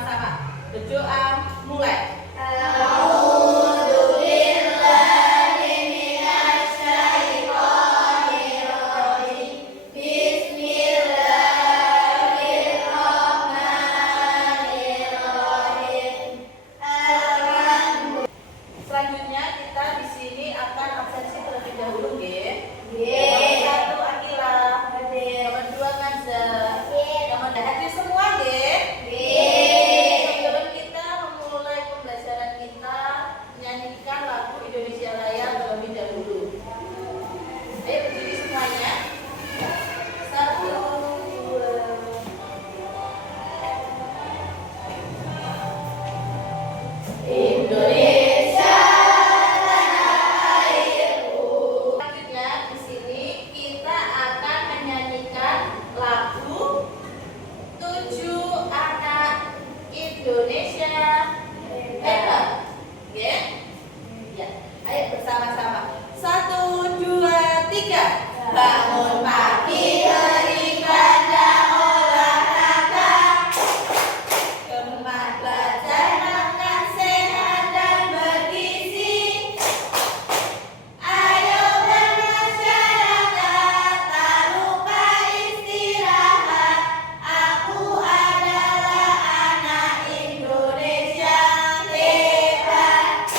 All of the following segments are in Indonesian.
bersama-sama. Berdoa mulai. Selanjutnya kita di sini akan absensi terlebih dahulu, nggih. Nomor 1 Akila, nomor 2 Kanza, nomor 3 hadir semua, nggih. Sebelum kita memulai pembelajaran kita, nyanyikan lagu Indonesia Raya terlebih dahulu. Ayo berdiri semuanya. 1, 2. Indonesia. Selanjutnya di sini kita akan menyanyikan lagu 7 Anak Indonesia Hebat. Oke? Ya. Ayo bersama-sama. 1, 2, 3. Bangun pagi beribadah olahraga, gemar belajar makan sehat dan bergizi. Ayo bermasyarakat, tak lupa istirahat. Aku adalah anak Indonesia hebat.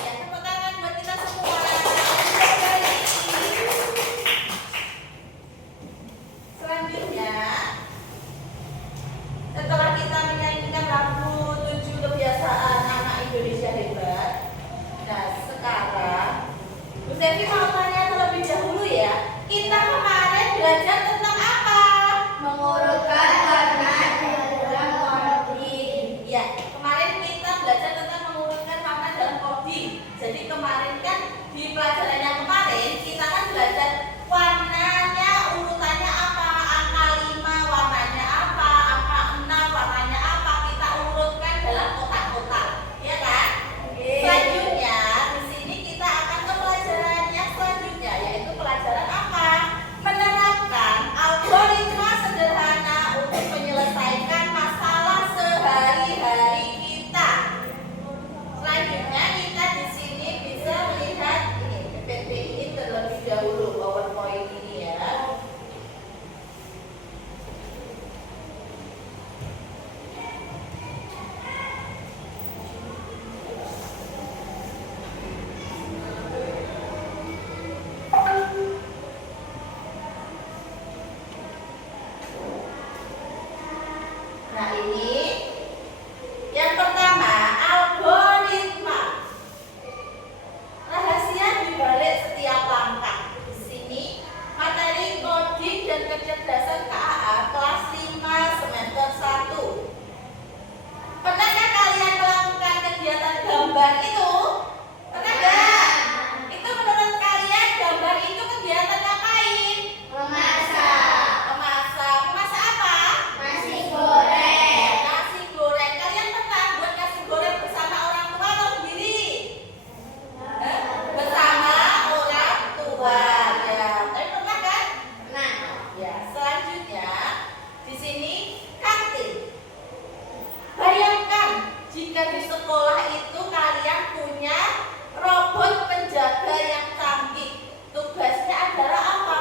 Ya, tepuk tangan buat kita semua. Selanjutnya, setelah kita menyanyikan lagu 7 kebiasaan anak Indonesia hebat, nah sekarang Bu Sevi mau tanya terlebih dahulu ya. Kita kemarin belajar tentang apa? Mengurutkan warna dalam coding. Ya, kemarin kita belajar tentang mengurutkan warna dalam coding. Jadi kemarin kan di pelajaran yang kemarin kita kan belajar warnanya, urutannya apa, angka 5 warnanya apa, angka 6 warnanya apa, kita urutkan dalam kotak-kotak, ya kan? Selanjutnya di sini kita akan ke pelajarannya selanjutnya, yaitu pelajaran apa? Menerapkan algoritma sederhana untuk menyelesaikan masalah sehari-hari kita. Selanjutnya kita di sini bisa melihat ini PPT ini terlebih dahulu, PowerPoint ini ya. Nah ini yang pertama, algoritma. Rahasia di balik setiap langkah. Di sini materi coding dan kecerdasan KAA kelas 5 semester 1. Pernahkah kalian melakukan kegiatan gambar itu? Pernah nggak? Itu menurut kalian gambar itu kegiatan ngapain? Memasak. Memasak. Memasak apa? Nasi goreng. Nasi goreng. Kalian pernah buat nasi goreng bersama orang tua atau sendiri? Bersama orang tua. Ya, tapi pernah kan? Nah, Ya, selanjutnya di sini kantin. Bayangkan jika di sekolah itu kalian punya robot penjaga yang canggih. Tugasnya adalah apa?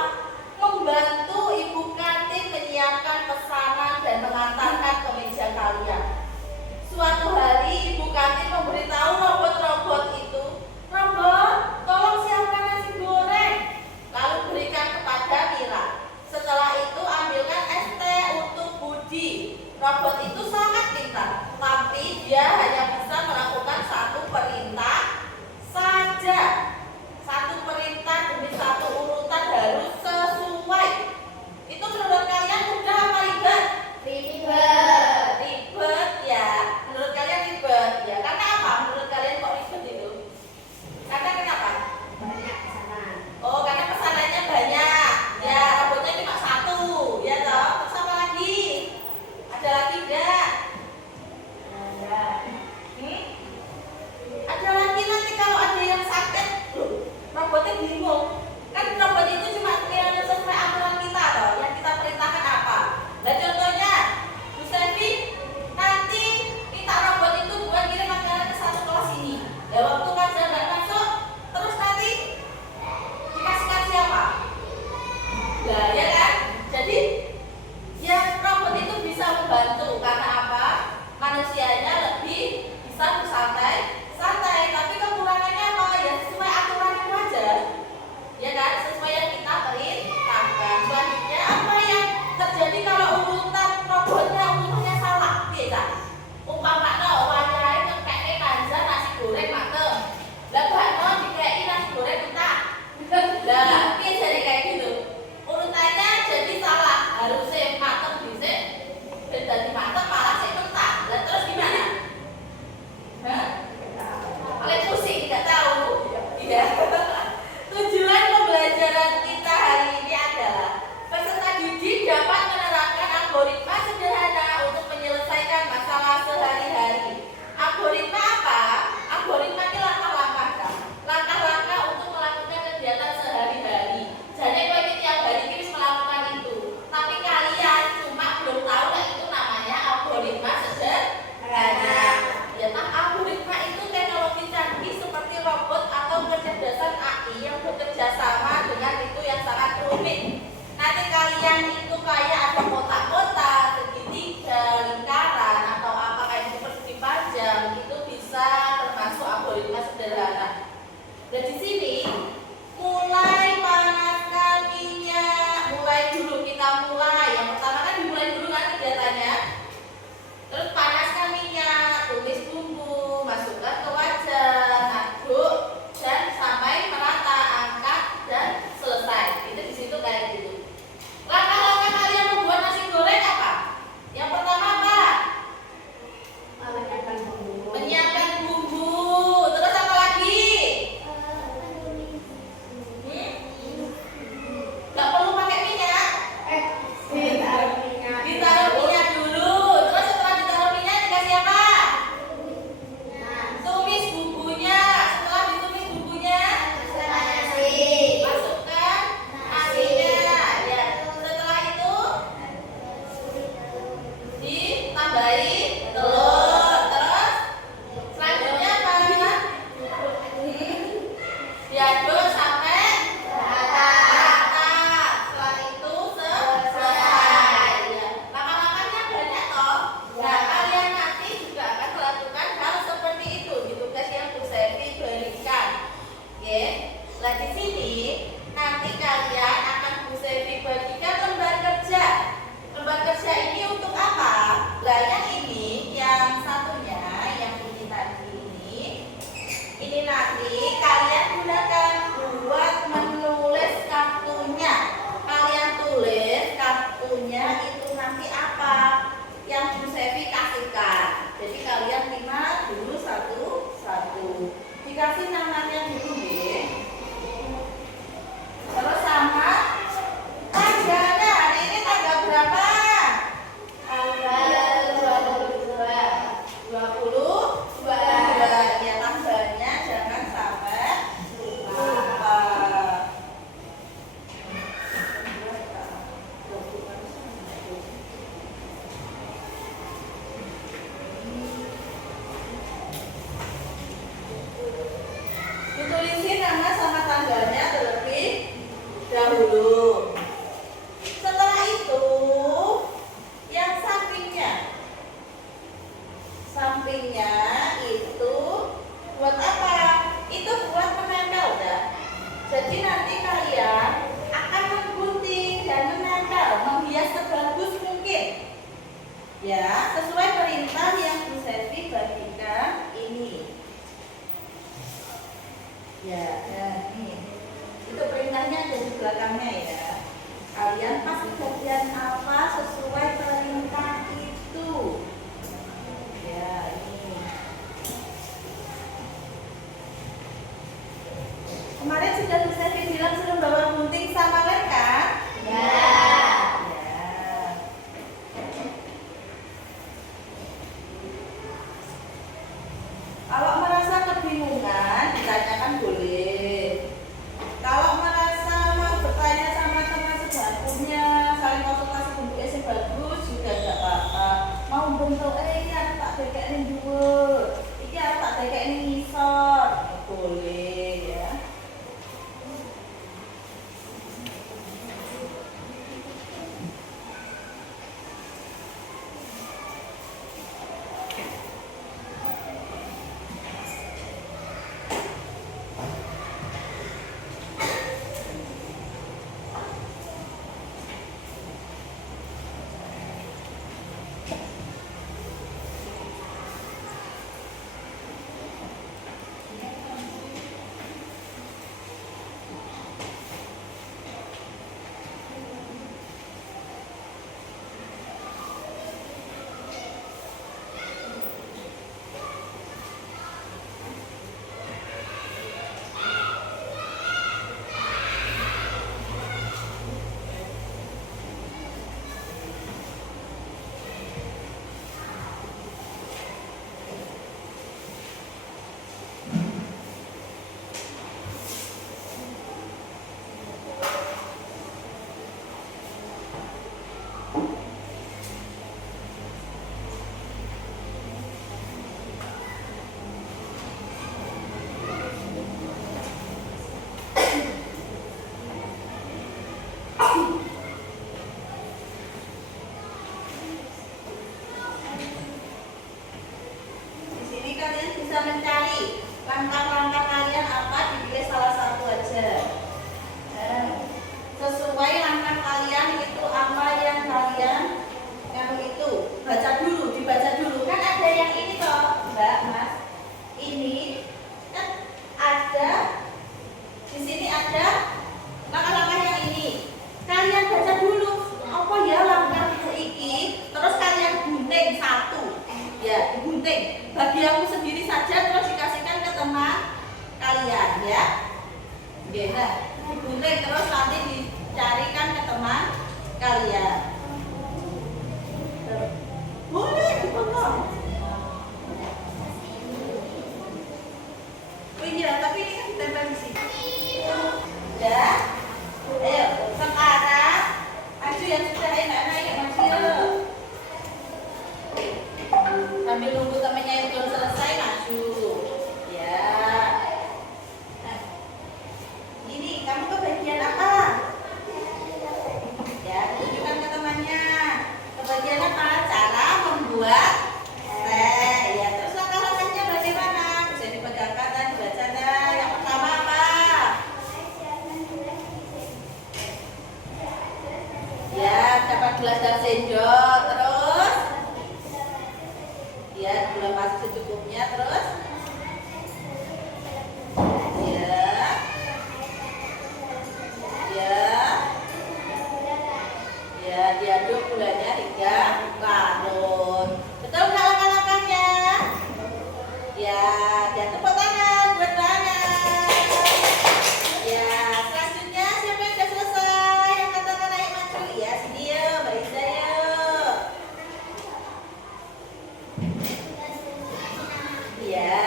Membantu ibu kantin menyiapkan pesanan dan mengantarkan ke meja kalian. Suatu hari ibu kantin memberitahu robot-robot itu, "Robot, tolong siapkan nasi goreng." Lalu berikan kepada Mira. Setelah itu ambilkan es teh untuk Budi. Robot itu sangat pintar, tapi dia hanya bisa melakukan satu perintah saja. Umpamane wayahe ngekeke kanjeng nasi goreng mateng. Lah bakno dikeki nasi goreng mentah. Lah piye jare kayak gitu? Urutannya jadi salah. Harusnya mateng dhisik, ben dadi mateng malah sik mentah. Lah terus gimana? Hah? Oleh pusing tidak tahu. Iya. Tujuan pembelajaran kita hari ini adalah peserta didik dapat menerapkan algoritma sederhana untuk menyelesaikan masalah sehari-hari. Algoritma apa? Algoritma ini langkah-langkah kan? Langkah-langkah untuk melakukan kegiatan sehari-hari. Jadi kau ini tiap hari harus melakukan itu. Tapi kalian cuma belum tahu lah itu namanya algoritma sederhana. Ya, nah, algoritma itu teknologi canggih seperti robot atau kecerdasan AI yang bekerja sama dengan itu yang sangat rumit. Nanti kalian itu kayak ada kotak-kotak, segitiga, lingkaran, atau apa kayak itu persegi panjang, itu bisa termasuk algoritma sederhana. Dan di sini mulai panaskan minyak, mulai dulu kita mulai. Yang pertama kan dimulai dulu kan kegiatannya. Terus panaskan minyak, tumis bumbu, masukkan ke wajan, aduk dan sampai merata, angkat dan selesai. Itu di situ kayak gitu. Langkah-langkah kalian membuat nasi goreng apa? Yang pertama apa? Menyiapkan bumbu. Terus apa lagi? Gak perlu pakai minyak. Ditaruh minyak dulu. Terus setelah ditaruh minyak dikasih apa? Tumis bumbunya. Setelah ditumis bumbunya, masukkan nasinya. Ya. Setelah itu ditambahi telur. Terus selanjutnya apa? Diaduk sampai rata. Setelah itu selesai. Ya. Langkah-langkahnya banyak toh. Nah, kalian nanti juga akan melakukan hal seperti itu di tugas yang Bu Sevi berikan. Oke. Nah, di sini nanti kalian akan Bu Sevi bagikan lembar kerja. Lembar kerja ini untuk apa? Lah yang ini, yang satunya, yang ini tadi ini nanti kalian gunakan buat menulis kartunya. Kalian tulis kartunya itu nanti apa yang Bu Sevi kasihkan. Jadi kalian terima dulu satu-satu. Dikasih namanya dulu deh. Terus sama tanggalnya. Hari ini tanggal berapa? 22. Ya, tanggalnya jangan sampai lupa. Ditulisin nama sama tanggalnya terlebih dahulu. Setelah itu yang sampingnya itu buat apa? Itu buat menempel dah. Jadi nanti kalian akan menggunting dan menempel, menghias sebagus mungkin. Ya, sesuai perintah yang Bu Sevi bagikan ini. Ya, ini. Itu perintahnya ada di belakangnya ya. Kalian pasti bagian apa sesuai perintah itu. Ya, ini. Kemarin sudah Bu Sevi bilang suruh bawa gunting sama lem kan? Ya. Kalau merasa kebingungan, ditanyakan boleh. Kalau merasa mau bertanya sama teman sebakunya, saling konsultasi bentuknya yang bagus juga tidak apa-apa. Mau bentuk ini harus tak dekeknya dua, ini harus tak dekeknya ngisor, boleh ya. mencari langkah-langkah kalian apa, dipilih salah satu aja. Sesuai langkah kalian itu apa yang kalian itu baca dulu, dibaca dulu. Kan ada yang ini toh, Mbak, Mas. Ini kan ada di sini ada langkah-langkah yang ini. Kalian baca dulu apa ya langkah iki, terus kalian gunting satu. Ya, digunting. Bagi aku sendiri saja terus dikasihkan ke teman kalian ya. Oke, nah, digunting terus nanti dicarikan ke teman kalian. Boleh dipotong. Oh iya, tapi ini kan ditempel di sini. Ya. Ayo, sekarang maju yang sudah enak-enak ya maju. Sambil nunggu temennya yang belum selesai maju. Ya. Nah, ini kamu ke bagian apa? Ya, tunjukkan ke temannya. Ke bagian apa? Cara membuat teh. Ya, terus langkah-langkahnya bagaimana? Bisa dipegangkan dan dibaca. Yang pertama apa? Ya, dapat gelas dan sendok. Terus ya, gula pasir secukupnya. Terus ya, ya, ya, diaduk gulanya hingga larut. Betul nggak langkah-langkahnya? Ya, dan tepuk tangan buat tangan. Ya, selanjutnya siapa yang sudah selesai? Yang katakan ayo maju. Ya, sini yuk, Mbak Iza yuk. Ya.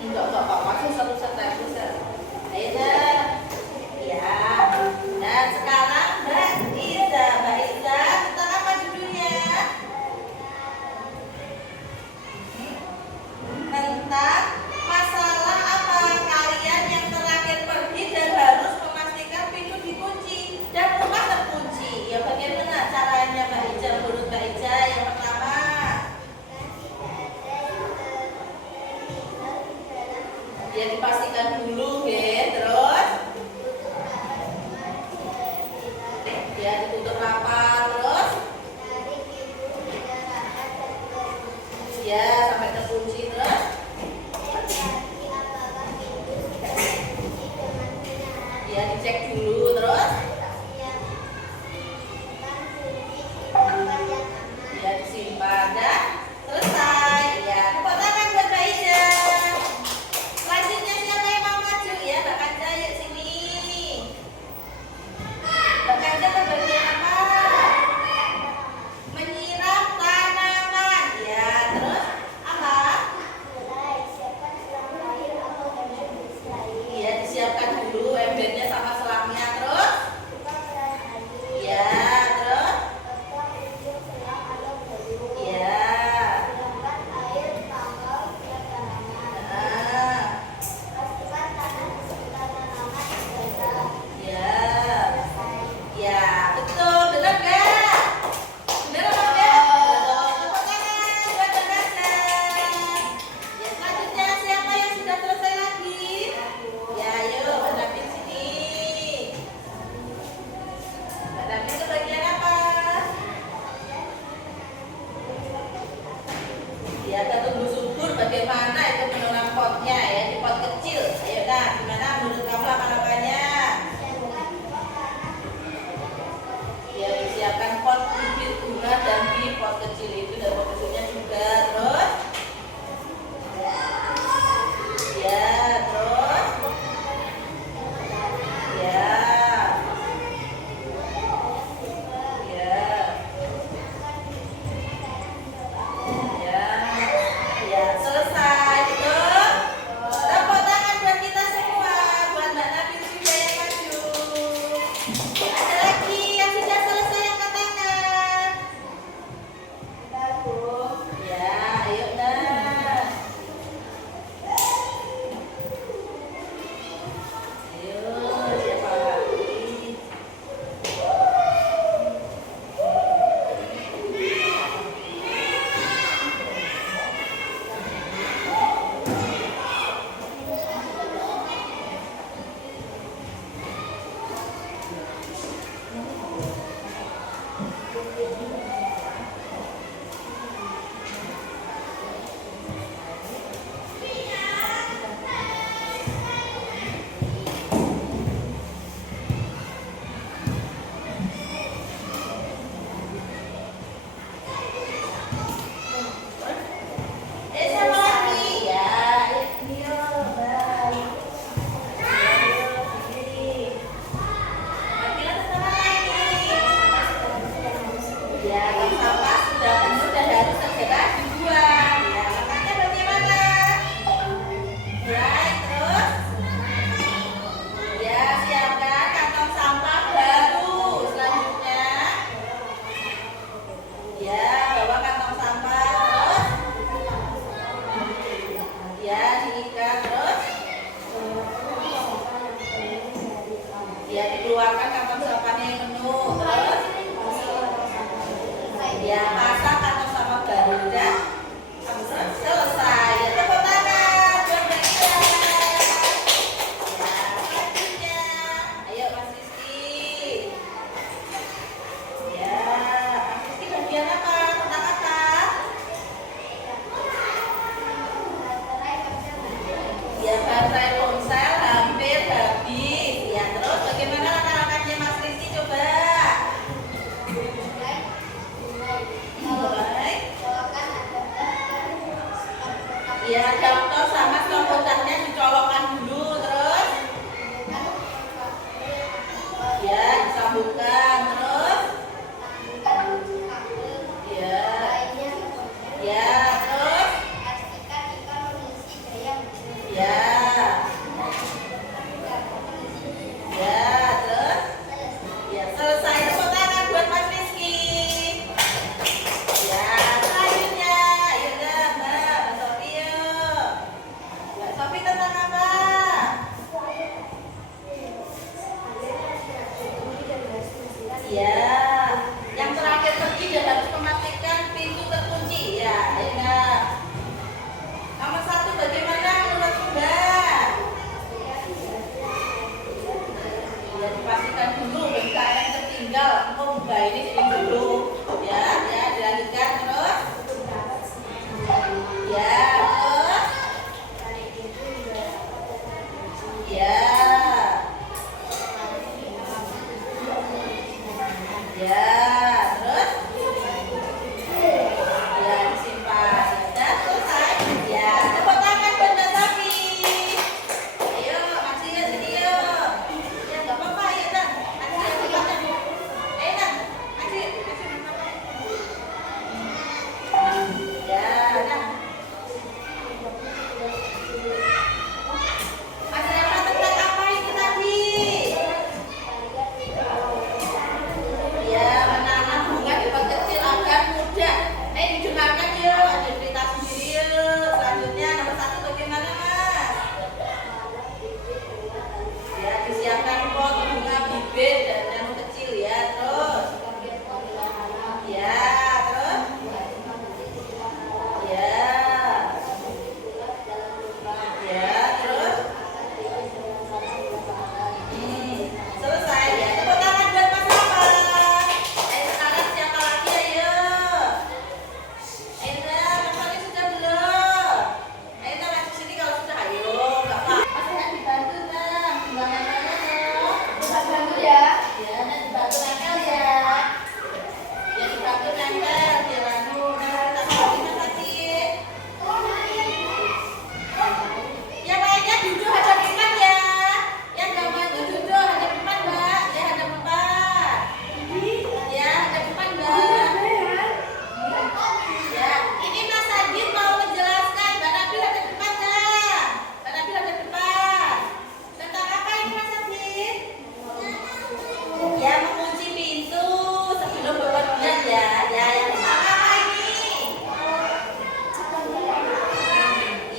Enggak, masuk satu step. Ayo dah. Ya. Dan sekarang Mbak Iza, tentang apa judulnya? Tentang masalah apa kalian yang terakhir pergi dan harus memastikan pintu dikunci dan rumah terkunci. Ya, bagaimana caranya Mbak Iza? Menurut Mbak Iza yang pertama, ya dipastikan dulu, terus ya ditutup rapat, terus ya sampai terkunci, terus ya dicek dulu, terus ya disimpan dan selesai. Ya, tepuk tangan buat Mbak Iza. Selanjutnya siapa yang mau maju? Ya, Mbak Kanja yuk sini. Mbak Kanja ke bagian apa? Ya, yang terakhir pergi dan harus memastikan pintu terkunci. Ya, ingat. Nomor 1 bagaimana menurut Mbak? Ya, dipastikan dulu benda yang tertinggal. Oh, Mbak ini sini dulu. Ya, ya, dilanjutkan terus. Ya, terus. Ya. Ya, terus. Ya, disimpan. Ya, selesai. Ya, tepuk tangan buat Mbak Safi. Ayo, Aci ya sini yuk. Ya, nggak apa-apa ya, Tan. Aci ya tempatnya. Tan. Aci. Ya, nah. Masih apa tentang apa itu tadi? Ya, menanam bunga di pot kecil agar mudah. Didengarkan yuk, ada cerita sendiri yuk. Selanjutnya nomor 1 bagaimana Mas? Ya, disiapkan pot bunga bibit dan nano kecil ya. Terus. Ya, terus. Ya. Ya, terus. Selesai ya. Tepuk tangan buat Mas Rafa. Sekarang siapa lagi ayo? Mas Fadli sudah belum? Kita masuk sini kalau sudah ayo. Enggak apa. Mas Rehan dibantu Bang. Gimana dong? Bantu ya. Ya, dan dibantu nempel ya. Ya, dibantu nempel biar anu. Nah, kita kembali Mas Fadli. Yang lainnya duduk hadap depan ya. Yang nggak bantu duduk hadap depan Mbak. Ya hadap depan. Ya hadap depan Mbak. Ya ini Mas Adit mau menjelaskan. Mbak Nabil hadap depan dah. Mbak Nabil hadap depan. Tentang apa ini Mas Adit? Ya mengunci pintu sebelum bepergian ya. Ya yang pertama apa ini?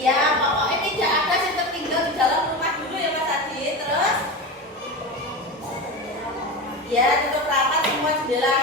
Ya, pokoknya tidak ada yang tertinggal di dalam rumah dulu ya Mas Adit. Terus, ya tutup rapat semua jendela